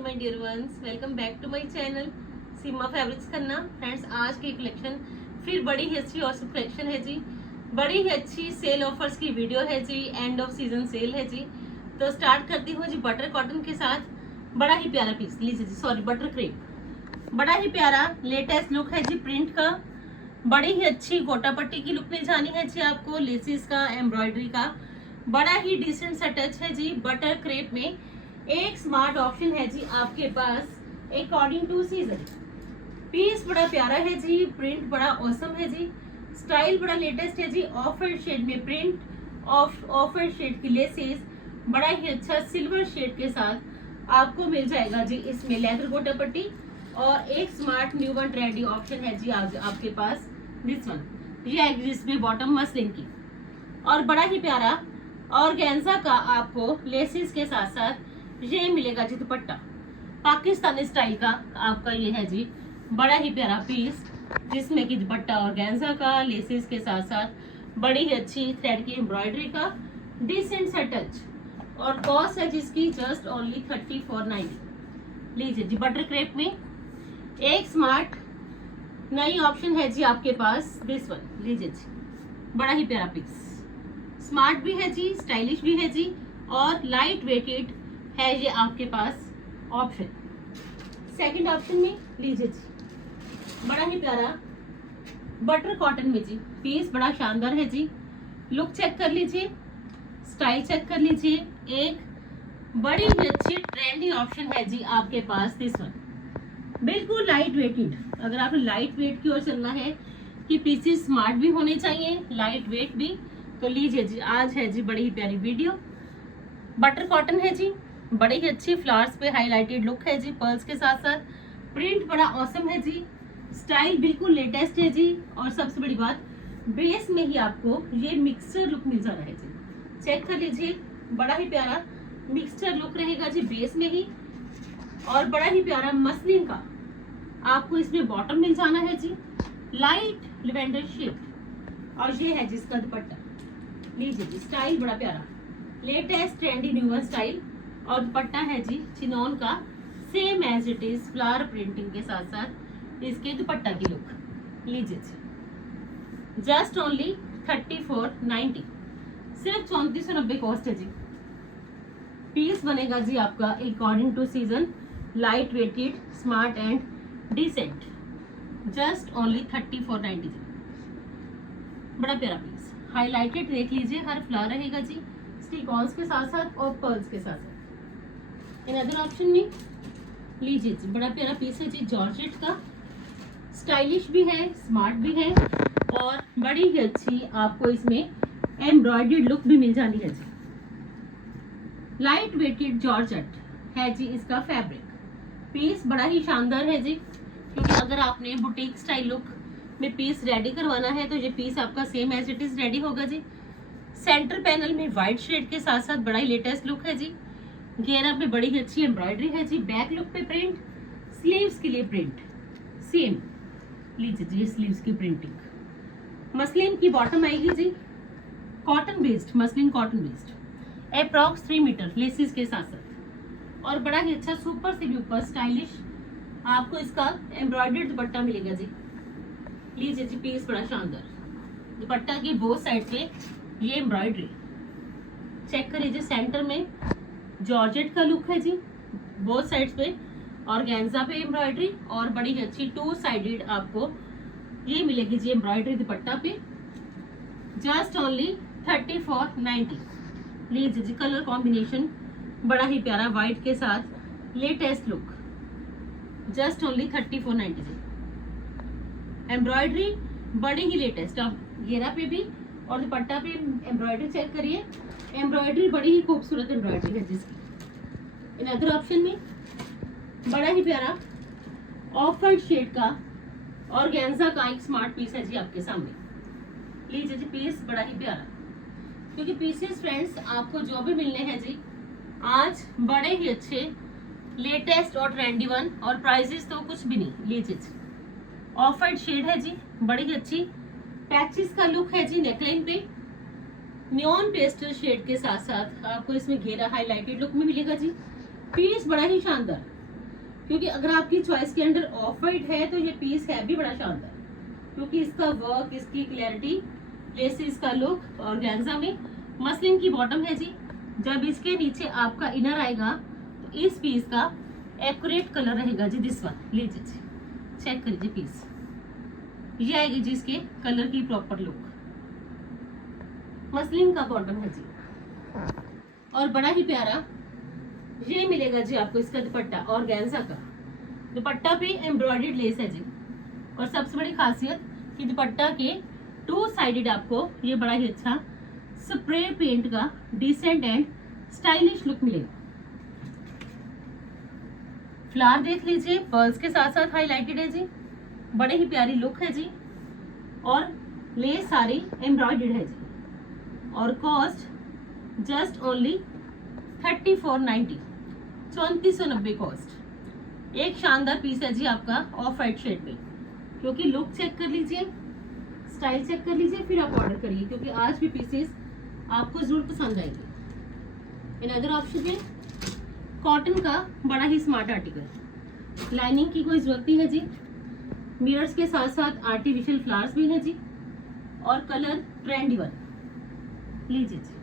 All my dear ones, welcome back to my channel Seema fabrics Khanna. Friends, आज की collection फिर बड़ी ही अच्छी और कलेक्शन है जी। बड़ी ही अच्छी सेल ऑफर्स की वीडियो है जी, एंड ऑफ सीजन सेल है जी। तो स्टार्ट करती हूँ जी बटर कॉटन के साथ। बड़ा ही प्यारा पीस लीजिए जी, सॉरी बटर क्रेप। बड़ा ही प्यारा लेटेस्ट लुक है जी प्रिंट का। बड़ी ही अच्छी गोटा पट्टी की लुक मिल जानी है जी आपको, लेसिस का, एम्ब्रॉयडरी का। बड़ा ही डिसेंट सा टच है जी बटर क्रेप में। एक स्मार्ट ऑप्शन है जी आपके पास अकॉर्डिंग टू सीजन। पीस बड़ा प्यारा है जी, प्रिंट बड़ा औसम है जी, स्टाइल बड़ा लेटेस्ट है जी। ऑफ व्हाइट शेड में प्रिंट, ऑफ व्हाइट शेड की लेसेस, बड़ा ही अच्छा सिल्वर शेड के साथ आपको मिल जाएगा जी इसमें लेदर गोटा पट्टी। और एक smart new one trendy option है जी आपके पास दिस वन, ये है जिसमें बॉटम मसलिन की। और बड़ा ही प्यारा ऑर्गेन्जा का आपको लेसिस के साथ साथ ये मिलेगा जी दुपट्टा। पाकिस्तानी स्टाइल का आपका ये है जी बड़ा ही प्यारा पीस, जिसमें कि दुपट्टा ऑर्गेन्जा का, लेसिस के साथ साथ बड़ी ही अच्छी थ्रेड की एम्ब्रॉयडरी का डिसेंट सा टच। और कॉस्ट है जिसकी जस्ट ओनली 3490। लीजिए जी बटर क्रेप में एक स्मार्ट नई ऑप्शन है जी आपके पास दिस वन। लीजिए जी बड़ा ही प्यारा पीस, स्मार्ट भी है जी, स्टाइलिश भी है जी, और लाइट वेटेड है ये आपके पास ऑप्शन। सेकंड ऑप्शन में लीजिए जी बड़ा ही प्यारा बटर कॉटन में जी पीस, बड़ा शानदार है जी। लुक चेक कर लीजिए, स्टाइल चेक कर लीजिए। एक बड़ी ही अच्छी ट्रेंडी ऑप्शन है जी आपके पास दिस वन, बिल्कुल लाइट वेटेड। अगर आपने लाइट वेट की ओर चलना है कि पीसेस स्मार्ट भी होने चाहिए, लाइट वेट भी, तो लीजिए जी आज है जी बड़ी ही प्यारी वीडियो। बटर कॉटन है जी, बड़ी ही अच्छी फ्लावर्स पे हाईलाइटेड लुक है जी पर्ल्स के साथ साथ। प्रिंट बड़ा औसम है जी, स्टाइल बिल्कुल लेटेस्ट है जी। और सबसे बड़ी बात, बेस में ही आपको ये मिक्सचर लुक मिल जा रहा है जी। चेक कर लीजिए, बड़ा ही प्यारा मिक्सचर लुक रहेगा जी बेस में ही। और बड़ा ही प्यारा मसलिन का आपको इसमें बॉटम मिल जाना है जी, लाइट लिवेंडर शेड। और ये है जिसका दुपट्टा। लीजिए जी स्टाइल बड़ा प्यारा लेटेस्ट ट्रेंडी न्यू स्टाइल। और दुपट्टा है जी चिनॉन का, same as it is flower printing के साथ साथ इसके दुपट्टा की लुक। लीजिए जी जस्ट ओनली 3490, सिर्फ 3490 कॉस्ट है जी। पीस बनेगा जी आपका according to season, light weighted, smart and decent, just only 3490 जी। बड़ा प्यारा पीस हाईलाइटेड देख लीजिए, हर फ्लावर रहेगा जी स्टिकॉन्स के साथ साथ और पर्ल्स के साथ साथ। इन अदर ऑप्शन में लीजिए जी बड़ा प्यारा पीस है जी जॉर्जेट का, स्टाइलिश भी है, स्मार्ट भी है, और बड़ी ही अच्छी आपको इसमें एम्ब्रॉयडर्ड लुक भी मिल जानी है जी। लाइट वेटेड जॉर्जेट है जी इसका फैब्रिक। पीस बड़ा ही शानदार है जी, क्योंकि अगर आपने बुटीक स्टाइल लुक में पीस रेडी करवाना है तो ये पीस आपका same as it is ready होगा जी। सेंटर पैनल में व्हाइट शेड के साथ साथ बड़ा ही लेटेस्ट लुक है जी। घेरा पे बड़ी ही अच्छी एम्ब्रॉयडरी है जी, बैक लुक पे प्रिंट, स्लीव्स के लिए प्रिंट सेम। लीजिए जी स्लीव्स की प्रिंटिंग। मसलिन की बॉटम आएगी जी, cotton based, muslin cotton based, approx 3 metre laces के साथ साथ। और बड़ा ही अच्छा सुपर से ऊपर स्टाइलिश आपको इसका एम्ब्रॉयडर्ड दुपट्टा मिलेगा जी। लीजिए जी पीस बड़ा शानदार, दुपट्टा की बोथ साइड पे ये एम्ब्रॉयडरी चेक करिए जी। सेंटर में जॉर्जेट का लुक है जी, बोथ साइड्स पे ऑर्गेन्जा पे एम्ब्रॉयडरी, और बड़ी ही अच्छी 2 साइडेड आपको ये मिलेगी जी एम्ब्रॉयडरी दुपट्टा पे, जस्ट ओनली 3490। लीजिए जी कलर कॉम्बिनेशन बड़ा ही प्यारा व्हाइट के साथ लेटेस्ट लुक, जस्ट ओनली 3490 जी। एम्ब्रॉयडरी बड़ी ही लेटेस्ट, आप घेरा पे भी और दुपट्टा पे एम्ब्रॉयडरी चेक करिए, एम्ब्रॉयडरी बड़ी ही खूबसूरत एम्ब्रॉयडरी है जिसकी। इन अदर ऑप्शन में बड़ा ही प्यारा ऑफ व्हाइट शेड का ऑर्गेन्जा का एक स्मार्ट पीस है जी आपके सामने। लीजिए जी पीस बड़ा ही प्यारा, क्योंकि पीसेस फ्रेंड्स आपको जो भी मिलने हैं जी आज बड़े ही अच्छे लेटेस्ट और ट्रेंडी वन, और प्राइजेस तो कुछ भी नहीं। लीजिए जी ऑफ व्हाइट शेड है जी, बड़ी ही अच्छी पैचेस का लुक है जी नेकलाइन पे, नियॉन पेस्टल शेड के साथ साथ आपको इसमें घेरा हाईलाइटेड लुक में मिलेगा जी। पीस बड़ा ही शानदार, क्योंकि अगर आपकी चॉइस के अंदर ऑफ वाइट है तो ये पीस है भी बड़ा शानदार, क्योंकि इसका वर्क, इसकी क्लैरिटी, लेसिस का लुक और ऑर्गेन्जा में मसलिन की बॉटम है जी। जब इसके नीचे आपका इनर आएगा तो इस पीस का एक्यूरेट कलर रहेगा जी, दिस वन। लीजिए जी, चेक करिए पीस, ये आएगी जी इसके कलर की प्रॉपर लुक। मसलिन का बॉटम है जी, और बड़ा ही प्यारा ये मिलेगा जी आपको इसका दुपट्टा, ऑर्गेन्जा का दुपट्टा पे एम्ब्रॉयडर्ड लेस है जी। और सबसे बड़ी खासियत कि दुपट्टा के 2 साइडेड आपको ये बड़ा ही अच्छा स्प्रे पेंट का डिसेंट एंड स्टाइलिश लुक मिलेगा। फ्लावर देख लीजिए, पर्ल्स के साथ साथ हाईलाइटेड है जी, बड़े ही प्यारी लुक है जी, और लेस सारी एम्ब्रॉयडर्ड है जी। और कॉस्ट जस्ट ओनली 3490, 3490 कॉस्ट। एक शानदार पीस है जी आपका ऑफ वाइट शेड में, क्योंकि लुक चेक कर लीजिए, स्टाइल चेक कर लीजिए, फिर आप ऑर्डर करिए, क्योंकि आज भी पीसेस आपको जरूर पसंद आएंगे। इन अदर ऑप्शन में कॉटन का बड़ा ही स्मार्ट आर्टिकल, लाइनिंग की कोई जरूरत नहीं है जी, मिरर्स के साथ साथ आर्टिफिशियल फ्लावर्स भी है जी, और कलर ट्रेंडी वन। लीजिए जी,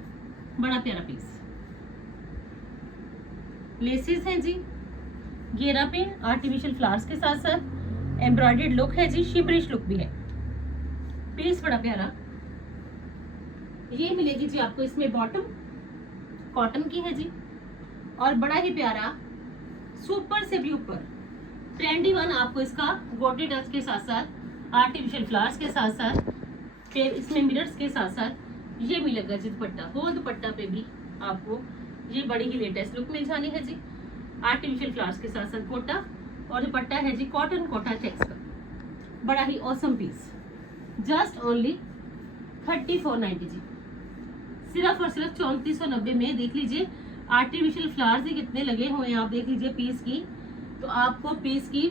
बड़ा प्यारा पीस, लेसेस हैं जी, घेरा पे आर्टिफिशियल फ्लावर्स के साथ साथ एम्ब्रॉयडर्ड लुक है जी, शिमरिश लुक भी है। पीस बड़ा प्यारा, ये मिलेगी जी आपको इसमें बॉटम कॉटन की है जी, और बड़ा ही प्यारा सुपर से भी ऊपर ट्रेंडी वन आपको इसका गोटे टच के साथ साथ आर्टिफिशियल फ्लावर्स के साथ साथ फिर इसमें मिरर्स के साथ साथ ये मिलेगा जी दुपट्टा। वो दुपट्टा पे भी आपको ये बड़ी ही लेटेस्ट लुक मिल जानी है जी, आर्टिफिशियल फ्लावर्स के साथ साथ कोटा, और दुपट्टा है जी कॉटन कोटा चेक्स का। बड़ा ही ऑसम पीस, जस्ट ओनली 3490 जी, सिर्फ और सिर्फ 3490 में। देख लीजिए आर्टिफिशियल फ्लावर्स ही कितने लगे हुए हैं, आप देख लीजिए पीस की, तो आपको पीस की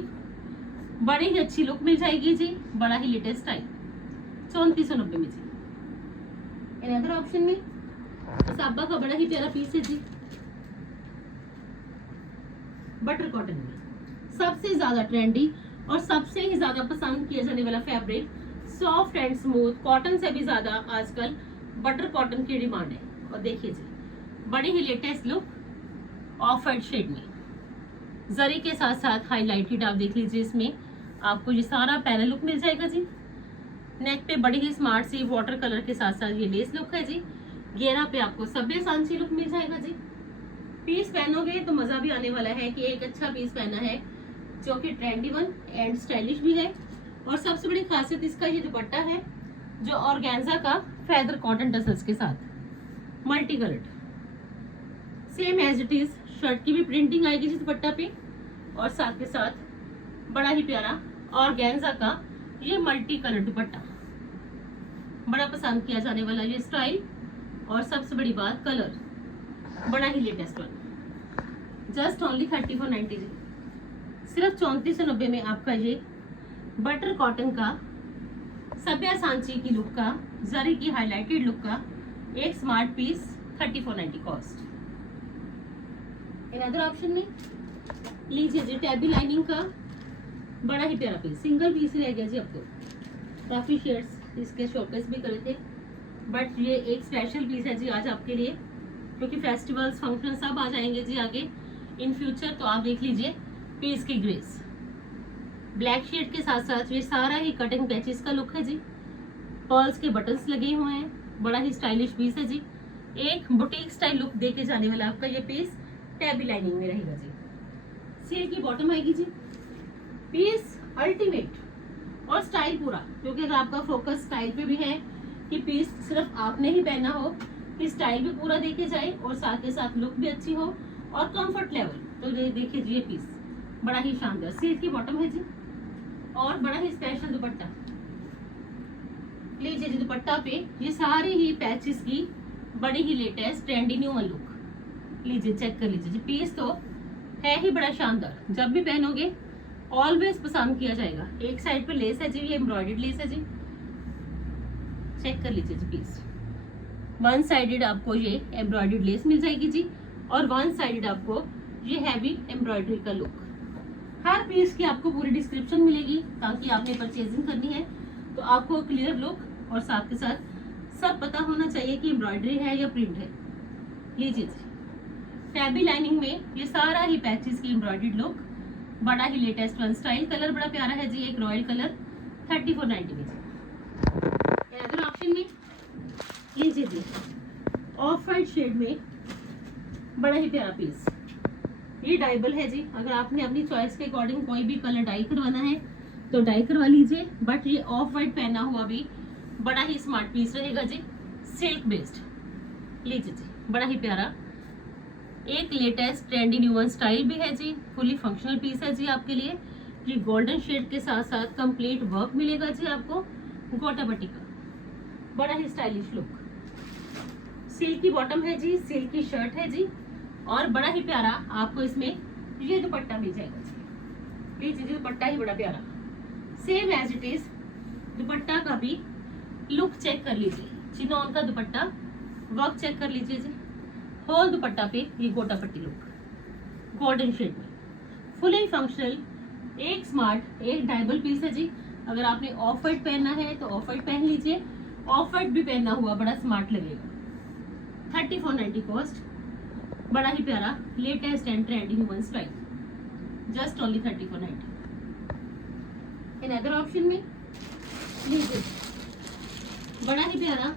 बड़ी ही अच्छी लुक मिल जाएगी जी, बड़ा ही लेटेस्ट स्टाइल 3490 में जी। इन अदर ऑप्शन में साबा का बड़ा ही प्यारा पीस है जी, बटर कॉटन में सबसे ज्यादा ट्रेंडी और सबसे ही ज्यादा पसंद किया जाने वाला fabric, soft and smooth, cotton से भी ज्यादा आजकल बटर कॉटन की डिमांड है। और देखिए जी, बड़ी ही latest look of white shade में, जरी के साथ साथ हाईलाइटेड, आप देख लीजिए इसमें आपको ये सारा पैनल लुक मिल जाएगा जी। नेक पे बड़ी ही स्मार्ट सी वाटर कलर के साथ साथ ये लेस लुक है जी। घेरा पे आपको सभ्य सांची लुक मिल जाएगा जी। पीस पहनोगे तो मजा भी आने वाला है कि एक अच्छा पीस पहना है जो कि ट्रेंडी वन एंड स्टाइलिश भी है। और सबसे बड़ी खासियत इसका ये दुपट्टा है जो ऑर्गेन्जा का फेदर कॉटन टसल्स के साथ multi coloured, same as it is shirt की भी प्रिंटिंग आएगी जी दुपट्टा पे, और साथ के साथ बड़ा ही प्यारा ऑर्गेन्जा का ये मल्टी कलर दुपट्टा, बड़ा पसंद किया जाने वाला ये स्टाइल। और सबसे बड़ी बात कलर बड़ा ही लेटेस्ट वन, जस्ट ओनली 3490 जी, सिर्फ 3490 में आपका ये बटर कॉटन का सभ्या सांची की लुक का, जरी की हाईलाइटेड लुक का एक smart piece 3490 cost. In other option में लीजिए जी टैबी लाइनिंग का बड़ा ही प्यारा पीस, सिंगल पीस ही रह गया जी। आपको काफी शेड्स इसके शोकेस भी करे थे, बट ये एक स्पेशल पीस है जी आज आपके लिए, क्योंकि फेस्टिवल्स फंक्शन सब आ जाएंगे जी आगे इन फ्यूचर। तो आप देख लीजिए पीस की ग्रेस, ब्लैक शेड के साथ साथ ये सारा ही कटिंग पैचेस का लुक है जी, पर्ल्स के बटन्स लगे हुए हैं, बड़ा ही स्टाइलिश पीस है जी। एक बुटीक स्टाइल लुक देके जाने वाला आपका ये पीस टैबी लाइनिंग में रहेगा जी। सेल की बॉटम आएगी जी। पीस अल्टीमेट और स्टाइल पूरा, क्योंकि अगर आपका फोकस स्टाइल पे भी है कि पीस सिर्फ आपने ही पहना हो, कि स्टाइल भी पूरा देखे जाए और साथ के साथ लुक भी अच्छी हो और कंफर्ट लेवल, तो ये देखिए जी ये पीस बड़ा ही शानदार सेल की बॉटम है जी, और बड़ा ही स्पेशल दुपट्टा। लीजिए जी दुपट्टा पे ये सारी ही पैचेस की बड़ी ही लेटेस्ट ट्रेंडी न्यू लुक, लीजिए चेक कर लीजिए जी। पीस तो है ही बड़ा शानदार, जब भी पहनोगे ऑलवेज पसंद किया जाएगा। एक साइड पे लेस है जी, ये एम्ब्रॉयडर्ड लेस है जी, चेक कर लीजिए जी। पीस वन साइडेड आपको ये एम्ब्रॉयडर्ड लेस मिल जाएगी जी, और वन साइडेड आपको ये हैवी एम्ब्रॉयडरी का लुक। हर पीस की आपको पूरी डिस्क्रिप्शन मिलेगी, ताकि आपने परचेजिंग करनी है तो आपको क्लियर लुक और साथ के साथ सब पता होना चाहिए कि एम्ब्रॉयडरी है या प्रिंट है। लीजिए जी, फैबी लाइनिंग में ये सारा ही पैचेस की एम्ब्रॉयडर्ड लुक, बड़ा ही लेटेस्ट वन स्टाइल, कलर बड़ा प्यारा है जी, एक रॉयल कलर 3490 में जी। अदर ऑप्शन में लीजिए जी, ऑफ वाइट शेड में बड़ा ही प्यारा पीस, ये डाइबल है जी। अगर आपने अपनी चॉइस के अकॉर्डिंग कोई भी कलर डाई करवाना है तो डाई करवा लीजिए, बट ये ऑफ वाइट पहना हुआ भी बड़ा ही स्मार्ट पीस रहेगा जी, सिल्क बेस्ड। लीजिए जी, बड़ा ही प्यारा, एक latest trendy new one style भी है जी, फुली फंक्शनल पीस है जी आपके लिए। ये गोल्डन शेड के साथ साथ कंप्लीट वर्क मिलेगा जी आपको गोटा पट्टी का, बड़ा ही स्टाइलिश लुक। सिल्क की बॉटम है जी, सिल्क की शर्ट है जी, और बड़ा ही प्यारा आपको इसमें ये दुपट्टा मिल जाएगा जी। लीजिए, दुपट्टा ही बड़ा प्यारा, same as it is. Dupatta का भी लुक चेक कर लीजिए, चिनॉन का दुपट्टा वर्क चेक कर लीजिए जी, होल दुपट्टा पे ये गोटा पट्टी लुक गोल्डन शेड में, फुली फंक्शनल, एक स्मार्ट एक डाइबल पीस है जी। अगर आपने ऑफ वाइट पहनना है तो ऑफ वाइट पहन लीजिए, ऑफ वाइट भी पहनना हुआ बड़ा स्मार्ट लगेगा। 3490 कॉस्ट, बड़ा ही प्यारा latest and trending one style, just only 3490। In other option में लीजिए, बड़ा ही प्यारा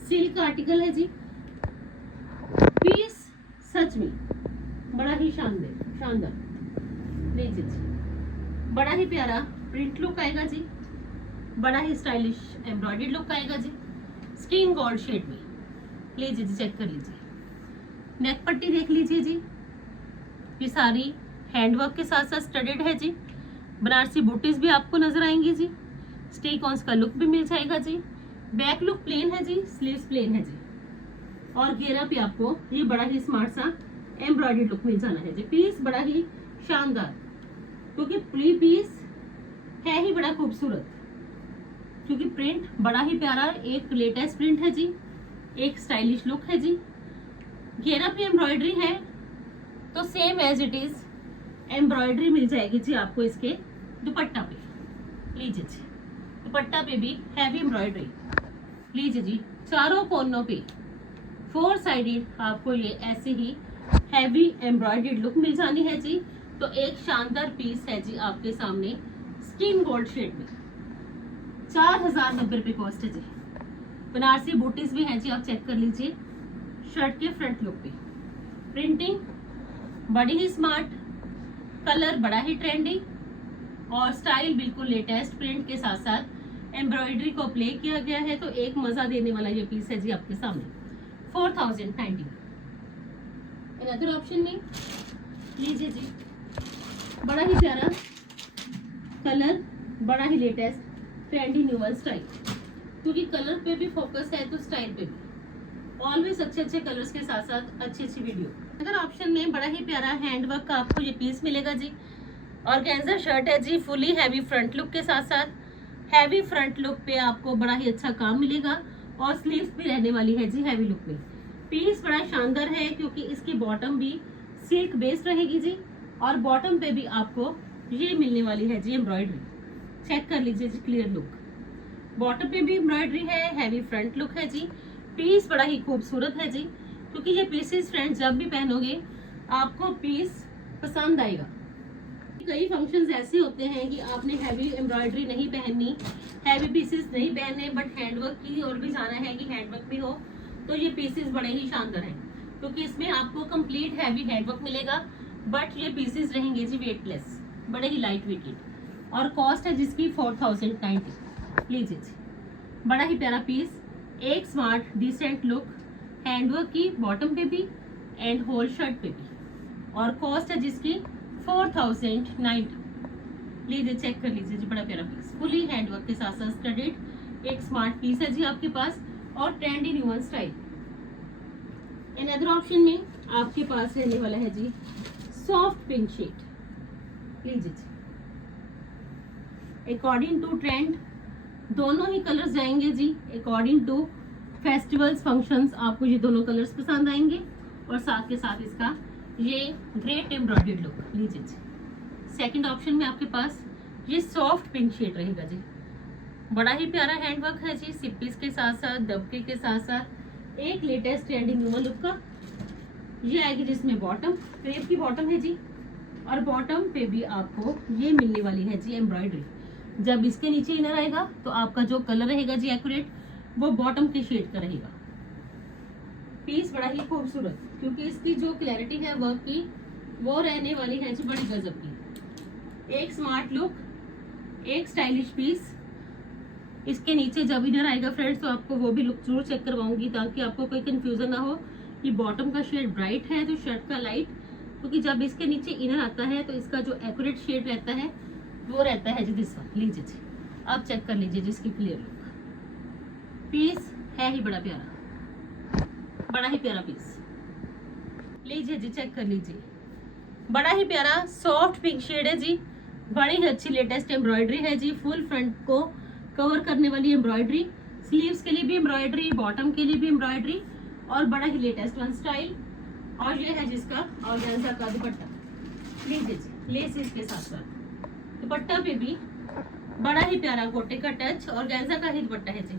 सिल्क का आर्टिकल है जी, पीस सच में बड़ा ही शानदार। लीजिए जी, बड़ा ही प्यारा प्रिंट लुक आएगा जी, बड़ा ही स्टाइलिश एम्ब्रॉयडर्ड लुक आएगा जी, स्किन गोल्ड शेड में। लीजिए जी, चेक कर लीजिए, नेक पट्टी देख लीजिए जी, ये सारी हैंडवर्क के साथ साथ स्टडेड है जी, बनारसी बूटीज भी आपको नजर आएंगी जी, स्टिक ऑन्स का लुक भी मिल जाएगा जी, बैक लुक प्लेन है जी, स्लीव्स प्लेन है जी, और घेरा पे आपको ये बड़ा ही स्मार्ट सा एम्ब्रॉयडर्ड लुक मिल जाना है जी। पीस बड़ा ही शानदार, क्योंकि प्री पीस है ही बड़ा खूबसूरत, क्योंकि प्रिंट बड़ा ही प्यारा, एक लेटेस्ट प्रिंट है जी, एक स्टाइलिश लुक है जी। घेरा पे एम्ब्रॉयडरी है तो same as it is embroidery मिल जाएगी जी आपको इसके दुपट्टा पे। लीजिए जी, दुपट्टा पे भी हैवी एम्ब्रॉयडरी। लीजिए जी, चारों कोनों पे 4 साइडेड आपको ये ऐसे ही हैवी एम्ब्रॉयडर्ड लुक मिल जानी है जी। तो एक शानदार पीस है जी आपके सामने, स्किन गोल्ड शेड में, 4090 रुपये कॉस्ट है जी। बनारसी बूटीज भी है जी, आप चेक कर लीजिए। शर्ट के फ्रंट लुक पे प्रिंटिंग बड़ी ही स्मार्ट, कलर बड़ा ही ट्रेंडी, और स्टाइल बिल्कुल लेटेस्ट, प्रिंट के साथ साथ एम्ब्रॉयडरी को प्ले किया गया है। तो एक मजा देने वाला ये पीस है जी आपके सामने, 4090। अदर ऑप्शन में लीजिए जी, बड़ा ही प्यारा कलर, बड़ा ही लेटेस्ट ट्रेंडी न्यूअर स्टाइल, क्योंकि कलर पे भी फोकस है तो स्टाइल पे भी। ऑलवेज अच्छे अच्छे कलर्स के साथ साथ अच्छी अच्छी वीडियो। अगर ऑप्शन में बड़ा ही प्यारा हैंडवर्क का आपको ये पीस मिलेगा जी, ऑर्गेन्जा शर्ट है जी, फुली हैवी फ्रंट लुक के साथ साथ हैवी फ्रंट लुक पे आपको बड़ा ही अच्छा काम मिलेगा, और स्लीव्स भी रहने वाली है जी हैवी लुक में। पीस बड़ा शानदार है, क्योंकि इसकी बॉटम भी सिल्क बेस्ड रहेगी जी, और बॉटम पे भी आपको ये मिलने वाली है जी एम्ब्रॉयडरी। चेक कर लीजिए जी, क्लियर लुक, बॉटम पे भी एम्ब्रॉयडरी है, हैवी फ्रंट लुक है जी। पीस बड़ा ही खूबसूरत है जी, क्योंकि ये पीसेस फ्रेंड्स जब भी पहनोगे आपको पीस पसंद आएगा। कई फंक्शंस ऐसे होते हैं कि आपने हैवी एम्ब्रॉयडरी नहीं पहननी, हैवी पीसेस नहीं पहनने, बट हैंडवर्क की और भी जाना है कि हैंडवर्क भी हो, तो ये पीसेस बड़े ही शानदार हैं, क्योंकि इसमें आपको कंप्लीट हैवी हैंडवर्क मिलेगा, बट ये पीसेस रहेंगे जी वेटलेस, बड़े ही लाइट वेटेड, और कॉस्ट है जिसकी 4090। लीजिए जी, बड़ा ही प्यारा पीस, एक स्मार्ट डिसेंट लुक, हैंडवर्क की बॉटम पे भी एंड होल शर्ट पे भी, और कॉस्ट है जिसकी 4090। लीजिए, चेक कर लीजिए जी, बड़ा प्यारा पीस, फुली हैंडवर्क के साथ साथ स्टडीड एक स्मार्ट पीस है जी आपके पास, और ट्रेंडी न्यू वन स्टाइल। इन अदर ऑप्शन में आपके पास रहने वाला है जी सॉफ्ट पिंक शेड। लीजिए जी, अकॉर्डिंग टू ट्रेंड दोनों ही कलर्स जाएंगे जी, अकॉर्डिंग टू फेस्टिवल्स फंक्शंस आपको ये दोनों कलर्स पसंद आएंगे, और साथ के साथ इसका ये ग्रेट एम्ब्रॉयडर्ड लुक। लीजिए जी, सेकंड ऑप्शन में आपके पास ये सॉफ्ट पिंक शेड रहेगा जी। बड़ा ही प्यारा हैंडवर्क है जी, सिप्पीस के साथ साथ दबके के साथ साथ एक लेटेस्ट ट्रेंडिंग न्यू लुक का। ये आएगी जिसमें बॉटम, क्रेप की बॉटम है जी, और बॉटम पे भी आपको ये मिलने वाली है जी एम्ब्रॉयडरी। जब इसके नीचे इनर आएगा तो आपका जो कलर रहेगा जी एक्यूरेट, वो बॉटम के शेड का रहेगा। पीस बड़ा ही खूबसूरत, क्योंकि इसकी जो क्लैरिटी है वर्क की वो रहने वाली है जी बड़ी गजब की। एक स्मार्ट लुक, एक स्टाइलिश पीस। इसके नीचे जब इनर आएगा फ्रेंड्स तो आपको वो भी लुक जरूर चेक करवाऊंगी, ताकि आपको कोई कंफ्यूजन ना हो कि बॉटम का शेड ब्राइट है तो शर्ट का लाइट, क्योंकि जब इसके नीचे इनर आता है तो इसका जो एक्यूरेट शेड रहता है वो रहता है जी दिस वन। लीजिए जी, आप चेक कर लीजिए जिसकी क्लियर लुक। पीस है ही बड़ा प्यारा, बड़ा ही प्यारा पीस। लीजिए जी, चेक कर लीजिए, बड़ा ही प्यारा सॉफ्ट पिंक शेड है जी। बड़ी ही अच्छी लेटेस्ट एम्ब्रॉयडरी है जी, फुल फ्रंट को कवर करने वाली एम्ब्रॉयडरी, स्लीव्स के लिए भी एम्ब्रॉयडरी, बॉटम के लिए भी एम्ब्रॉयडरी, और बड़ा ही लेटेस्ट वन स्टाइल। और ये है जिसका ऑर्गेन्जा का दुपट्टा। लीजिए जी, लेसिस के साथ साथ दुपट्टा पे भी बड़ा ही प्यारा गोटे का टच, ऑर्गेन्जा का ही दुपट्टा है जी।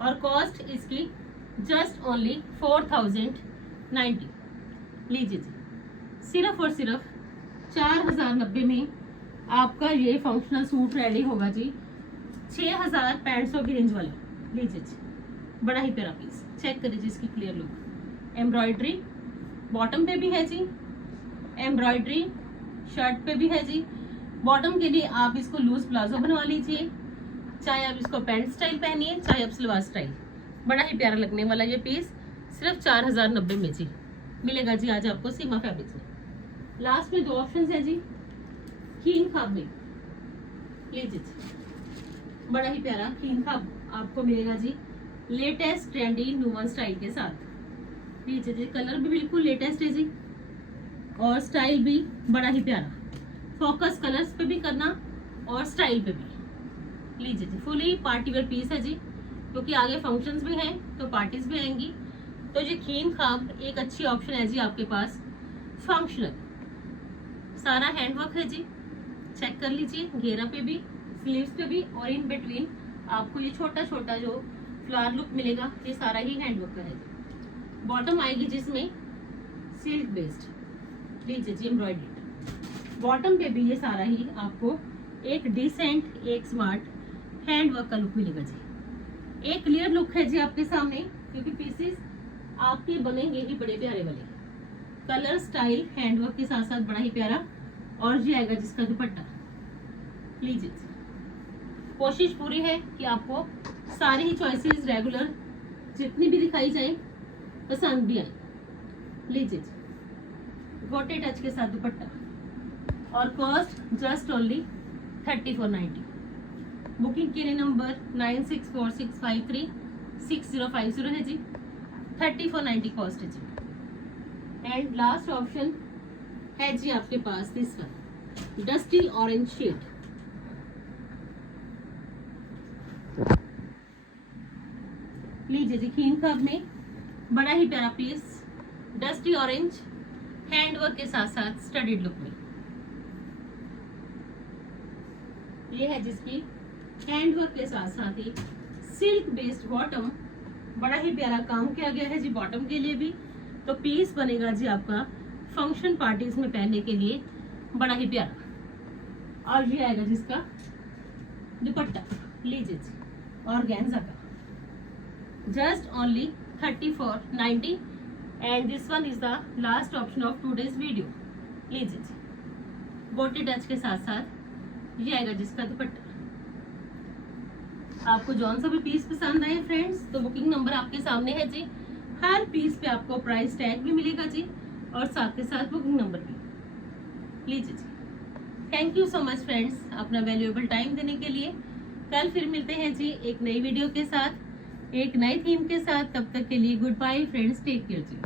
और कॉस्ट इसकी जस्ट ओनली 4090। लीजिए जी, सिर्फ और सिर्फ 4090 में आपका ये फंक्शनल सूट रेडी होगा जी, 6500 की रेंज वाला। लीजिए जी, बड़ा ही प्यारा पीस, चेक करिए जी इसकी क्लियर लुक। एम्ब्रॉयडरी बॉटम पे भी है जी, एम्ब्रॉयडरी शर्ट पे भी है जी। बॉटम के लिए आप इसको लूज प्लाजो बनवा लीजिए, चाहे आप इसको पैंट स्टाइल पहनिए, चाहे आप सलवार स्टाइल। बड़ा ही प्यारा लगने वाला ये पीस सिर्फ 4090 में जी मिलेगा जी आज आपको सीमा फैब्रिक्स में। लास्ट में दो ऑप्शन है जी, खीन खाब में। लीजिए जी, बड़ा ही प्यारा खीन खाब आपको मिलेगा जी, लेटेस्ट ट्रेंडी न्यूमन स्टाइल के साथ। लीजिए जी, कलर भी बिल्कुल लेटेस्ट है जी, और स्टाइल भी बड़ा ही प्यारा। फोकस कलर्स पे भी करना और स्टाइल पे भी। लीजिए जी, फुली पार्टी वेयर पीस है जी, क्योंकि आगे फंक्शंस भी हैं तो पार्टीज भी आएंगी, तो ये खीन खाब एक अच्छी ऑप्शन है जी आपके पास। फंक्शनल सारा हैंडवर्क है जी, चेक कर लीजिए, घेरा पे भी, स्लीव्स पे भी, और इन बिटवीन आपको ये छोटा छोटा जो फ्लावर लुक मिलेगा ये सारा ही हैंडवर्क का है जी। बॉटम आएगी जिसमें सिल्क बेस्ड। लीजिए जी, एम्ब्रॉयडरी बॉटम पे भी ये सारा ही आपको एक डिसेंट, एक स्मार्ट हैंडवर्क का लुक मिलेगा जी। एक क्लियर लुक है जी आपके सामने, क्योंकि पीसेस आपके बनेंगे ही बड़े प्यारे वाले। कलर स्टाइल हैंडवर्क के साथ साथ बड़ा ही प्यारा, और ये आएगा जिसका दुपट्टा। लीजिए, कोशिश पूरी है कि आपको सारी ही चॉइसेस रेगुलर जितनी भी दिखाई जाए पसंद भी आए। लीजिए, गोटे टच के साथ दुपट्टा, और कॉस्ट जस्ट ओनली 3490। बुकिंग के लिए नंबर 9646536050 है जी। 3490 कॉस्ट है जी। एंड लास्ट ऑप्शन है जी आपके पास this one, dusty orange shade. लीजिए जी, खीन खाब में बड़ा ही प्यारा पीस, डस्टी ऑरेंज हैंडवर्क के साथ साथ स्टडीड लुक में। ये है जिसकी हैंडवर्क के साथ साथ ही सिल्क बेस्ड बॉटम, बड़ा ही प्यारा काम किया गया है जी बॉटम के लिए भी। तो पीस बनेगा जी आपका फंक्शन पार्टीज में पहनने के लिए बड़ा ही प्यारा। और ये आएगा जिसका दुपट्टा। लीजिए जी, ऑर्गेन्जा का, just only 3490। And this one is the last option of today's video. लीजिए जी, गोटी टच के साथ साथ ये आएगा जिसका दुपट्टा। आपको जौन सा भी पीस पसंद आए फ्रेंड्स, तो बुकिंग नंबर आपके सामने है जी। हर पीस पे आपको प्राइस टैग भी मिलेगा जी, और साथ के साथ बुकिंग नंबर भी। लीजिए जी, thank you so much friends अपना वैल्यूएबल टाइम देने के लिए। कल फिर मिलते हैं जी एक नई वीडियो के साथ, एक नए थीम के साथ। तब तक के लिए goodbye friends, take care जी।